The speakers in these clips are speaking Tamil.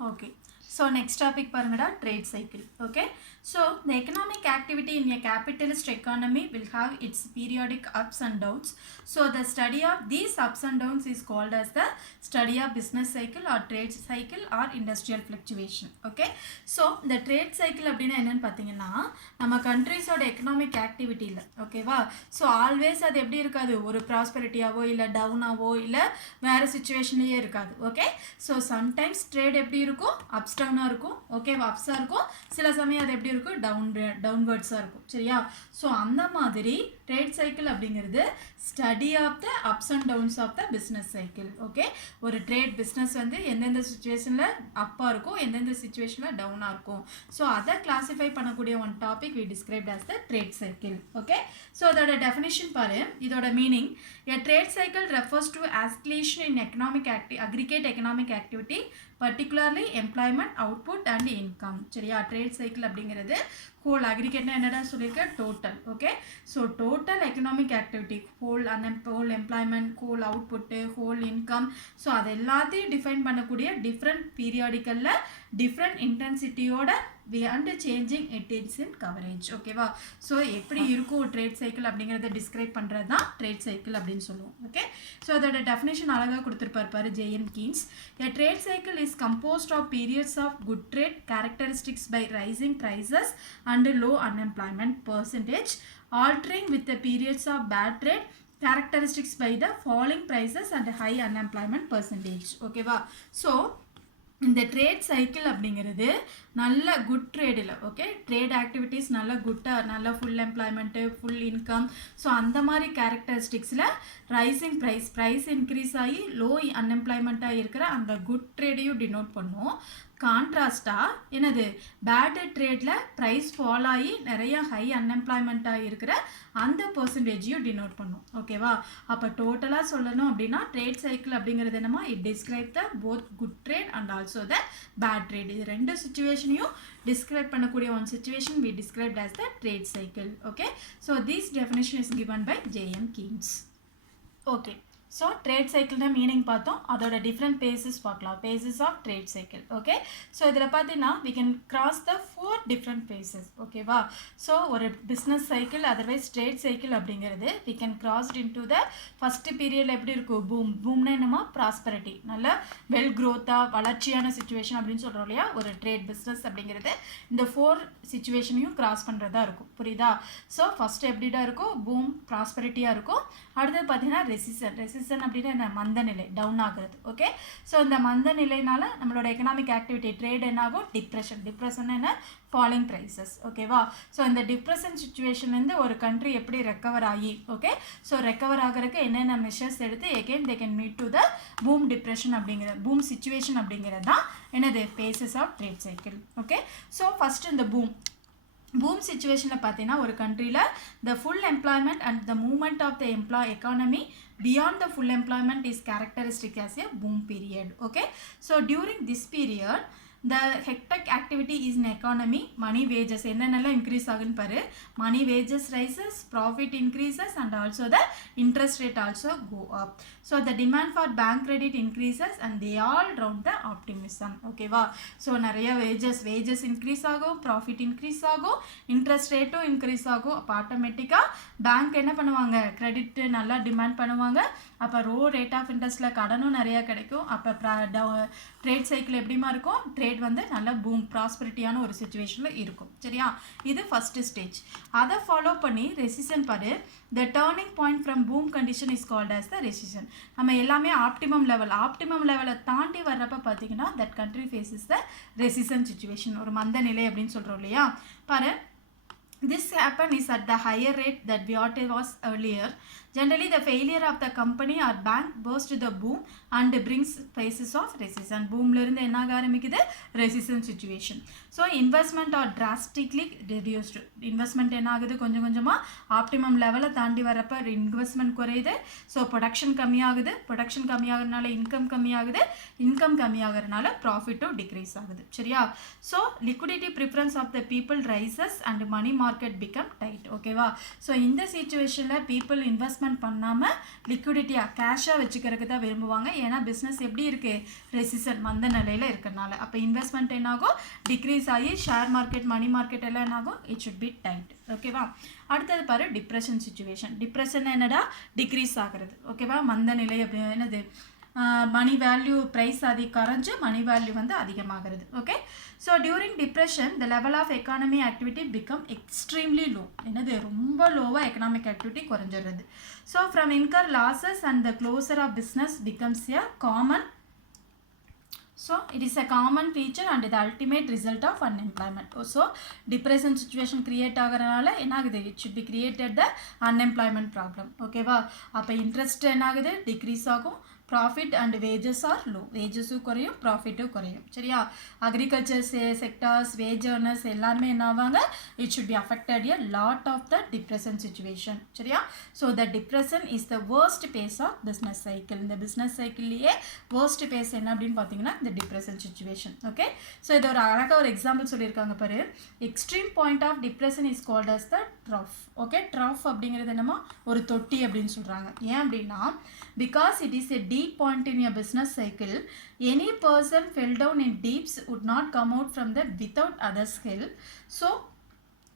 Okay. So next topic parangada trade cycle. Okay. So the economic activity in a capitalist economy will have its periodic ups and downs. So the study of these ups and downs is called as the study of business cycle or trade cycle or industrial fluctuation. Okay. So the trade cycle அப்படினா என்னன்னு பாத்தீங்கன்னா நம்ம கண்ட்ரீஸோட எக்கனாமிக் ஆக்டிவிட்டியில் ஓகேவா. ஸோ ஆல்வேஸ் அது எப்படி இருக்காது, ஒரு ப்ராஸ்பெரிட்டியாவோ இல்லை டவுனாவோ இல்லை வேறு சுச்சுவேஷன்லேயே இருக்காது. ஓகே. ஸோ சம்டைம்ஸ் ட்ரேட் எப்படி இருக்கும், அப்ஸ் டவுனாக இருக்கும். ஓகேவா, அப்ஸாக இருக்கும். சில சமயம் அது எப்படி இருக்கும், டவுன்வர்ட்ஸாக இருக்கும். சரியா. ஸோ அந்த மாதிரி ட்ரேட் சைக்கிள் அப்படிங்கிறது study of the ups and downs of the business cycle. Okay. ஒரு ட்ரேட் பிஸ்னஸ் வந்து எந்தெந்த சுச்சுவேஷனில் அப்பாக இருக்கும், எந்தெந்த சுச்சுவேஷனில் டவுனாக இருக்கும். ஸோ அதை கிளாஸிஃபை பண்ணக்கூடிய one topic we described as the trade cycle. Okay. So அதோட டெஃபினிஷன் பாரு, இதோட meaning a trade cycle refers to oscillation in aggregate economic activity, particularly employment, output and income. சரியா. ட்ரேட் சைக்கிள் அப்படிங்கிறது ஹோல் அக்ரிகேட்னா என்னடா சொல்லியிருக்கேன், total. Okay. So total economic activity, whole employment, whole output, whole income, so அது எல்லாத்தையும் டிஃபைன் பண்ணக்கூடிய டிஃப்ரெண்ட் பீரியாடிக்கலில் டிஃப்ரெண்ட் இன்டென்சிட்டியோட and changing it is in coverage. ஓகேவா. ஸோ எப்படி இருக்கும் ட்ரேட் சைக்கிள் அப்படிங்கிறத டிஸ்கிரைப் பண்ணுறது தான் ட்ரேட் சைக்கிள் அப்படின்னு சொல்லுவோம். ஓகே. ஸோ அதோட டெஃபினேஷன் அழகாக கொடுத்துருப்பாரு JN Keynes. A trade cycle is composed of periods of good trade characteristics by rising prices and low unemployment percentage, altering with the periods of bad trade characteristics by the falling prices and high unemployment percentage. ஓகேவா. ஸோ இந்த ட்ரேட் சைக்கிள் அப்படிங்கிறது நல்ல குட் ட்ரேடில், ஓகே, ட்ரேட் ஆக்டிவிட்டீஸ் நல்ல குட்டாக, நல்ல full employment, full income, so அந்த மாதிரி கேரக்டரிஸ்டிக்ஸில் ரைசிங் ப்ரைஸ் இன்க்ரீஸ் ஆகி லோ அன்எம்ப்ளாய்மெண்ட்டாக இருக்கிற அந்த குட் ட்ரேடையும் டினோட் பண்ணும். கான்ட்ராஸ்டாக என்னது, பேட் ட்ரேடில் ப்ரைஸ் ஃபால் ஆகி நிறைய ஹை அன்எம்ப்ளாய்மெண்ட்டாக இருக்கிற அந்த பர்சன்டேஜையும் டினோட் பண்ணும். ஓகேவா. அப்போ டோட்டலாக சொல்லணும் அப்படின்னா ட்ரேட் சைக்கிள் அப்படிங்கிறது என்னமா, it describe the both good trade and also the bad trade. இது ரெண்டு சுச்சுவேஷனையும் டிஸ்கிரைப் பண்ணக்கூடிய one situation we described as the trade cycle. Okay. So this definition is given by J M Keynes. Okay. So trade சைக்கிள்னா மீனிங் பார்த்தோம், அதோட டிஃப்ரெண்ட் பேசஸ் பார்க்கலாம், phases of trade cycle. Okay. So இதில் பார்த்தீங்கன்னா we can cross the 4 different phases. ஓகேவா. ஸோ ஒரு business cycle otherwise trade cycle அப்படிங்கிறது we can crossed in to the first பீரியடில் எப்படி இருக்கும், பூம்னா என்னமா, ப்ராஸ்பரிட்டி, நல்ல வெல் க்ரோத்தாக வளர்ச்சியான சுச்சுவேஷன் அப்படின்னு சொல்கிறோம் இல்லையா. ஒரு ட்ரேட் பிஸ்னஸ் அப்படிங்கிறது இந்த 4 சுச்சுவேஷனையும் கிராஸ் பண்ணுறதா இருக்கும். புரியுதா. ஸோ ஃபஸ்ட்டு எப்படிடா இருக்கும், பூம் ப்ராஸ்பரிட்டியாக இருக்கும். அடுத்தது பார்த்தீங்கன்னா ரெசிசன் அப்படின்னா என்ன, மந்த நிலை, டவுன் ஆகுறது. ஓகே. ஸோ இந்த மந்த நிலைனால நம்மளோட எக்கனாமிக் ஆக்டிவிட்டி ட்ரேட் என்ன ஆகும், டிப்ரெஷன் என்ன, ஃபாலிங் ப்ரைஸஸ். ஓகேவா. ஸோ இந்த டிப்ரெஷன் சுச்சுவேஷன்லேருந்து ஒரு கண்ட்ரி எப்படி ரெக்கவர் ஆகி, ஓகே, ஸோ ரெக்கவர் ஆகிறதுக்கு என்னென்ன மெஷர்ஸ் எடுத்து again they can meet to the boom depression அப்படிங்கிற பூம் சுச்சுவேஷன் அப்படிங்கிறது தான் என்னது, phases of trade cycle. Okay. So first இந்த பூம் சுச்சுவேஷனில் பார்த்தீங்கன்னா ஒரு கண்ட்ரியில் the full employment and the movement of the economy beyond the full employment is characteristic as a boom period. Okay. So during this period the hectic activity is in economy, money wages என்னென்னலாம் இன்க்ரீஸ் ஆகுன்னு பாரு, money wages rises, profit increases and also the interest rate also go up. So the demand for bank credit increases and they all round the optimism. ஓகேவா. ஸோ நிறைய wages இன்க்ரீஸ் ஆகும், ப்ராஃபிட் இன்க்ரீஸ் ஆகும், இன்ட்ரெஸ்ட் ரேட்டும் இன்க்ரீஸ் ஆகும். அப்போ ஆட்டோமேட்டிக்காக பேங்க் என்ன பண்ணுவாங்க, கிரெடிட் நல்லா டிமாண்ட் பண்ணுவாங்க. அப்போ ரேட் ஆஃப் இன்ட்ரெஸ்ட்டில் கடனும் நிறையா கிடைக்கும். அப்போ ட்ரேட் சைக்கிள் எப்படிமா இருக்கும், ட்ரேட் வந்து நல்ல பூம் ப்ராஸ்பரிட்டியான ஒரு சுச்சுவேஷனில் இருக்கும். சரியா. இது ஃபஸ்ட்டு ஸ்டேஜ். அதை ஃபாலோ பண்ணி ரெசிஷன் பாரு, the turning point from boom condition is called as the recession. நம்ம எல்லாமே ஆப்டிமம் லெவலை தாண்டி வர்றப்ப பார்த்தீங்கன்னா that country faces the recession situation, ஒரு மந்த நிலை அப்படின்னு சொல்கிறோம் இல்லையா. பாரு, this happen is at the higher rate that what was earlier. Generally the failure of the company or bank burst the boom and brings phases of recession. boomல இருந்து என்ன ஆரம்பிக்குது, recession situation. So investment are drastically reduced. investment என்ன ஆகுது, கொஞ்சம் கொஞ்சமாக ஆப்டிமம் லெவலை தாண்டி வரப்ப இன்வெஸ்ட்மெண்ட் குறையுது. ஸோ ப்ரொடக்ஷன் கம்மியாகுது, ப்ரொடக்ஷன் கம்மியாகிறதுனால இன்கம் கம்மியாகுது, இன்கம் கம்மியாகிறதுனால ப்ராஃபிட்டும் டிக்ரீஸ் ஆகுது. சரியா. So liquidity preference of the people rises and money market become tight. ஓகேவா. ஸோ இந்த சுச்சுவேஷனில் people investment இன்வெஸ்ட்மெண்ட் பண்ணாமல் லிக்விடிட்டியாக கேஷாக வச்சுக்கிறதுக்கு தான் விரும்புவாங்க. ஏன்னா பிஸ்னஸ் எப்படி இருக்குது, ரெசிஷன் மந்த நிலையில் இருக்கிறனால. அப்போ இன்வெஸ்ட்மெண்ட் என்னாகும், டிக்ரீஸ் ஆகி ஷேர் மார்க்கெட் மணி மார்க்கெட் எல்லாம் என்னாகும், இட் ஷுட் பி டைட். ஓகேவா. அடுத்தது பாரு டிப்ரெஷன் சுச்சுவேஷன். டிப்ரெஷன் என்னடா, டிக்ரீஸ் ஆகிறது. ஓகேவா. மந்த நிலை அப்படி என்னது, மணி வேல்யூ ப்ரைஸ் குறைஞ்சு மணி வேல்யூ வந்து அதிகமாகிறது. Okay. So during depression the level of economy activity become extremely low. என்னது, ரொம்ப லோவாக எக்கனாமிக் ஆக்டிவிட்டி குறைஞ்சிடுறது. So from incur losses and the closure of business becomes a common. So it is a common feature and the ultimate result of unemployment. So depression situation create ஆகறனால என்ன ஆகுது, it should be created the unemployment problem. ஓகேவா. அப்போ இன்ட்ரெஸ்ட் என்ன ஆகுது, டிக்ரீஸ் ஆகும். Profit and wages are low. வேஜஸும் குறையும், ப்ராஃபிட்டும் குறையும். சரியா. அக்ரிகல்ச்சர் செக்டார்ஸ், வேஜ் ஏர்னர்ஸ் எல்லாருமே என்ன ஆவாங்க, it should be affected a lot of the depression situation. சரியா. So the depression is the worst phase of business cycle. இந்த பிஸ்னஸ் சைக்கிள்லேயே வேர்ஸ்ட் பேஸ் என்ன அப்படின்னு பார்த்தீங்கன்னா இந்த டிப்ரெஷன் சுச்சுவேஷன். ஓகே. ஸோ இது ஒரு அழகாக ஒரு எக்ஸாம்பிள் சொல்லியிருக்காங்க பாரு. Extreme point of depression is called as the trough. Okay. Trough அப்படிங்கிறது என்னமோ ஒரு தொட்டி அப்படின்னு சொல்கிறாங்க. ஏன் அப்படின்னா because it is a deep point in your business cycle, any person fell down in deeps would not come out from that without others' help. So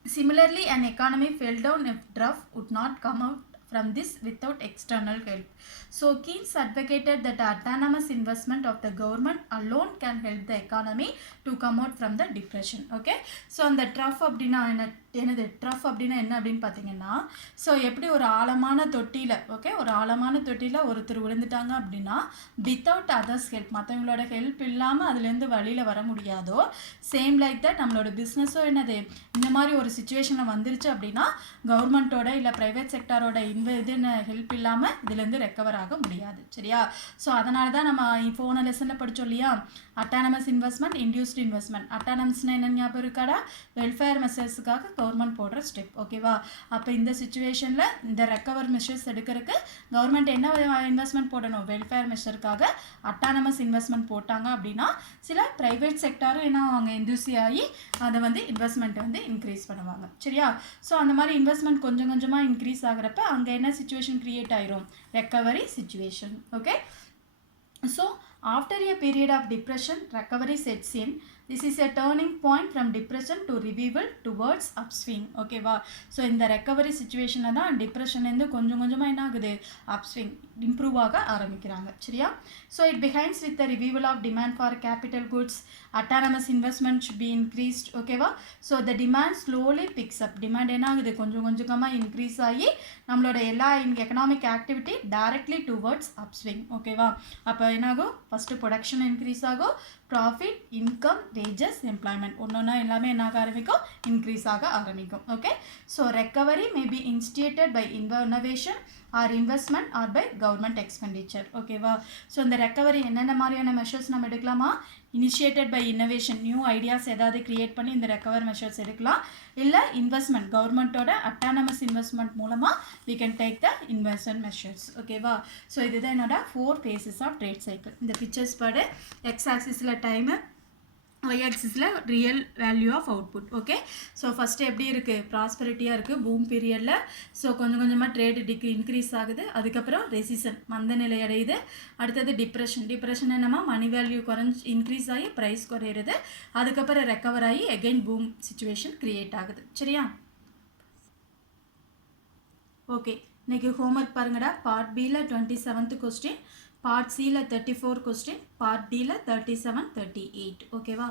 similarly an economy fell down if trough would not come out from this without external help. So Keynes advocated that autonomous investment of the government alone can help the economy to come out from the depression. Okay. So அந்த trough அப்படின்னா என்னது, ட்ரஃப் அப்படின்னா என்ன அப்படின்னு பார்த்தீங்கன்னா, ஸோ எப்படி ஒரு ஆழமான தொட்டியில், ஓகே, ஒரு ஆழமான தொட்டியில் ஒருத்தர் விழுந்துட்டாங்க அப்படின்னா வித்தவுட் அதர்ஸ் ஹெல்ப், மற்றவங்களோட ஹெல்ப் இல்லாமல் அதுலேருந்து வழியில் வர முடியாதோ, சேம் லைக் தட் நம்மளோட பிஸ்னஸோ என்னது இந்த மாதிரி ஒரு சுச்சுவேஷனில் வந்துருச்சு அப்படின்னா கவர்மெண்ட்டோட இல்லை ப்ரைவேட் செக்டாரோட இதுன்னு ஹெல்ப் இல்லாமல் இதுலேருந்து ரெக்கவர் ஆக முடியாது. சரியா. ஸோ அதனால தான் நம்ம போன லெசனில் படித்தோம் இல்லையா, அட்டானமஸ் இன்வெஸ்ட்மெண்ட், இன்டியூஸ்டு இன்வெஸ்ட்மெண்ட். அட்டானமஸ்னால் என்ன ஞாபகம் இருக்காடா, வெல்ஃபேர் மெஷர்ஸுக்காக கவர்மெண்ட் போடுற ஸ்டெப். ஓகேவா. அப்போ இந்த சுச்சுவேஷனில் இந்த ரெக்கவர் மெஷர்ஸ் எடுக்கிறதுக்கு கவர்மெண்ட் என்ன இன்வெஸ்ட்மெண்ட் போடணும், வெல்ஃபேர் மெஷருக்காக அட்டானமஸ் இன்வெஸ்ட்மெண்ட் போட்டாங்க அப்படின்னா சில ப்ரைவேட் செக்டாரும் என்ன அவங்க இன்டியூசி ஆகி அதை வந்து இன்வெஸ்ட்மெண்ட்டை வந்து இன்க்ரீஸ் பண்ணுவாங்க. சரியா. ஸோ அந்த மாதிரி இன்வெஸ்ட்மெண்ட் கொஞ்சம் கொஞ்சமாக இன்க்ரீஸ் ஆகிறப்ப அங்கே என்ன சுச்சுவேஷன் க்ரியேட் ஆயிரும், recovery situation. Okay. So after a period of depression, recovery sets in. This is a turning point from depression to revival towards upswing. ஓகேவா. ஸோ இந்த ரெக்கவரி சுச்சுவேஷனில் தான் டிப்ரெஷன்லேருந்து கொஞ்சம் கொஞ்சமாக என்ன ஆகுது, அப்ஸ்விங் இம்ப்ரூவ் ஆக ஆரம்பிக்கிறாங்க. சரியா. So it behinds with the revival of demand for capital goods, autonomous investment should be increased. ஓகேவா. So the demand slowly picks up. Demand என்ன ஆகுது, கொஞ்சம் கொஞ்சமாக இன்க்ரீஸ் ஆகி நம்மளோட எல்லா economic activity directly towards upswing. ஓகேவா. அப்போ என்னாகும், ஃபஸ்ட்டு ப்ரொடக்ஷன் இன்க்ரீஸ் ஆகும், ப்ராஃபிட், இன்கம், வேஜஸ், எம்ப்ளாய்மெண்ட் ஒன்றொன்னா எல்லாமே என்ன ஆக ஆரம்பிக்கும், இன்க்ரீஸ் ஆக ஆரம்பிக்கும். Okay. So recovery may be instigated by innovation or investment R by government expenditure. ஓகேவா. ஸோ இந்த ரெக்கவரி என்னென்ன மாதிரியான மெஷர்ஸ் நம்ம எடுக்கலாமா, initiated by innovation, new ideas ஏதாவது கிரியேட் பண்ணி இந்த ரெக்கவர் மெஷர்ஸ் எடுக்கலாம். இல்லை இன்வெஸ்ட்மெண்ட், கவர்மெண்ட்டோட அட்டானமஸ் இன்வெஸ்ட்மெண்ட் மூலமாக we can take the investment measures. ஓகேவா. ஸோ இதுதான் என்னோட 4 phases ஆஃப் ட்ரேட் சைக்கிள். இந்த பிக்சர்ஸ் பாடு, எக்ஸ் ஆக்சிஸில் டைமு, ஒய் ஆக்சிஸில் real value of output. Okay. So first எப்படி இருக்குது, ப்ராஸ்பெரிட்டியாக இருக்குது பூம் பீரியடில். ஸோ கொஞ்சம் கொஞ்சமாக ட்ரேடு இன்க்ரீஸ் ஆகுது. அதுக்கப்புறம் ரெசிஷன் மந்த நிலை அடையுது. அடுத்தது டிப்ரெஷன். டிப்ரெஷன் என்னமா, மணி வேல்யூ இன்க்ரீஸ் ஆகி ப்ரைஸ் குறையிறது. அதுக்கப்புறம் ரெக்கவர் ஆகி அகெயின் பூம் சுச்சுவேஷன் க்ரியேட் ஆகுது. சரியா. ஓகே. இன்றைக்கி ஹோம்ஒர்க் பாருங்கடா. பார்ட் பியில் 27th கொஸ்டின், பார்ட் சியில் 34 கொஸ்டின், பார்ட் டியில் 37, 38. ஓகேவா.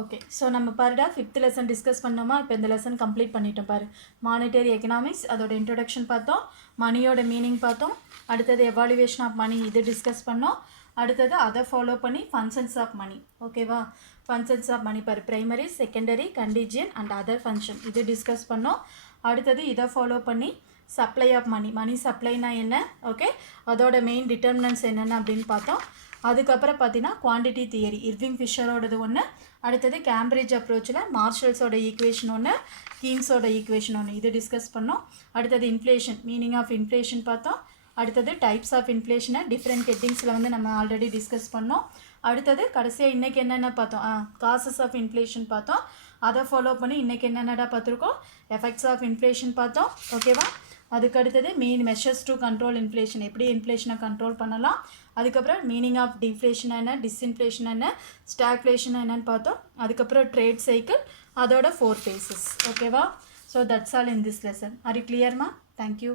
ஓகே. ஸோ நம்ம பாருடா 5th லெசன் டிஸ்கஸ் பண்ணோமா, இப்போ இந்த லெசன் கம்ப்ளீட் பண்ணிட்டோம் பாரு. மானிட்டரி எக்கனாமிக்ஸ் அதோட இன்ட்ரொடக்ஷன் பார்த்தோம், மணியோட மீனிங் பார்த்தோம், அடுத்தது எவாலுவேஷன் ஆஃப் மணி இது டிஸ்கஸ் பண்ணோம், அடுத்தது அதை ஃபாலோ பண்ணி ஃபங்க்ஷன்ஸ் ஆஃப் மணி. ஓகேவா. ஃபங்க்ஷன்ஸ் ஆஃப் மணி பாரு, primary, secondary, contingent and other function இது டிஸ்கஸ் பண்ணோம். அடுத்தது இதை ஃபாலோ பண்ணி சப்ளை ஆஃப் மணி, மணி சப்ளைனா என்ன, ஓகே, அதோட மெயின் டிட்டர்மினன்ட்ஸ் என்னென்ன அப்படின்னு பார்த்தோம். அதுக்கப்புறம் பார்த்தீங்கன்னா குவான்டிட்டி தியரி, இர்விங் ஃபிஷரோடது ஒன்று, அடுத்தது கேம்பிரிட்ஜ் அப்ரோச்சில் மார்ஷல்ஸோட ஈக்குவேஷன் ஒன்று, கீன்ஸோட ஈக்குவேஷன் ஒன்று இது டிஸ்கஸ் பண்ணோம். அடுத்தது இன்ஃப்ளேஷன், மீனிங் ஆஃப் இன்ஃப்ளேஷன் பார்த்தோம். அடுத்தது டைப்ஸ் ஆஃப் இன்ஃப்ளேஷனை டிஃப்ரெண்ட் ஹெட்டிங்ஸில் வந்து நம்ம ஆல்ரெடி டிஸ்கஸ் பண்ணோம். அடுத்தது கடைசியாக இன்றைக்கி என்னென்ன பார்த்தோம், காசஸ் ஆஃப் இன்ஃப்ளேஷன் பார்த்தோம். அதை ஃபாலோ பண்ணி இன்றைக்கி என்னென்னடா பார்த்துருக்கோம், எஃபெக்ட்ஸ் ஆஃப் இன்ஃப்ளேஷன் பார்த்தோம். ஓகேவா. அதுக்கு அடுத்தது மெஷர்ஸ் டு கண்ட்ரோல் இன்ஃப்ளேஷன், எப்படி இன்ஃப்ளேஷனை கண்ட்ரோல் பண்ணலாம். அதுக்கப்புறம் மீனிங் ஆஃப் டிஃப்ளேஷன் என்ன, டிஸ்இன்ஃப்ளேஷன் என்ன, ஸ்டாக்ஃப்ளேஷன் என்னன்னு பார்த்தோம். அதுக்கப்புறம் ட்ரேட் சைக்கிள், அதோட 4 phases. ஓகேவா? So that's all in this lesson. Are you கிளியர்மா? தேங்க்யூ.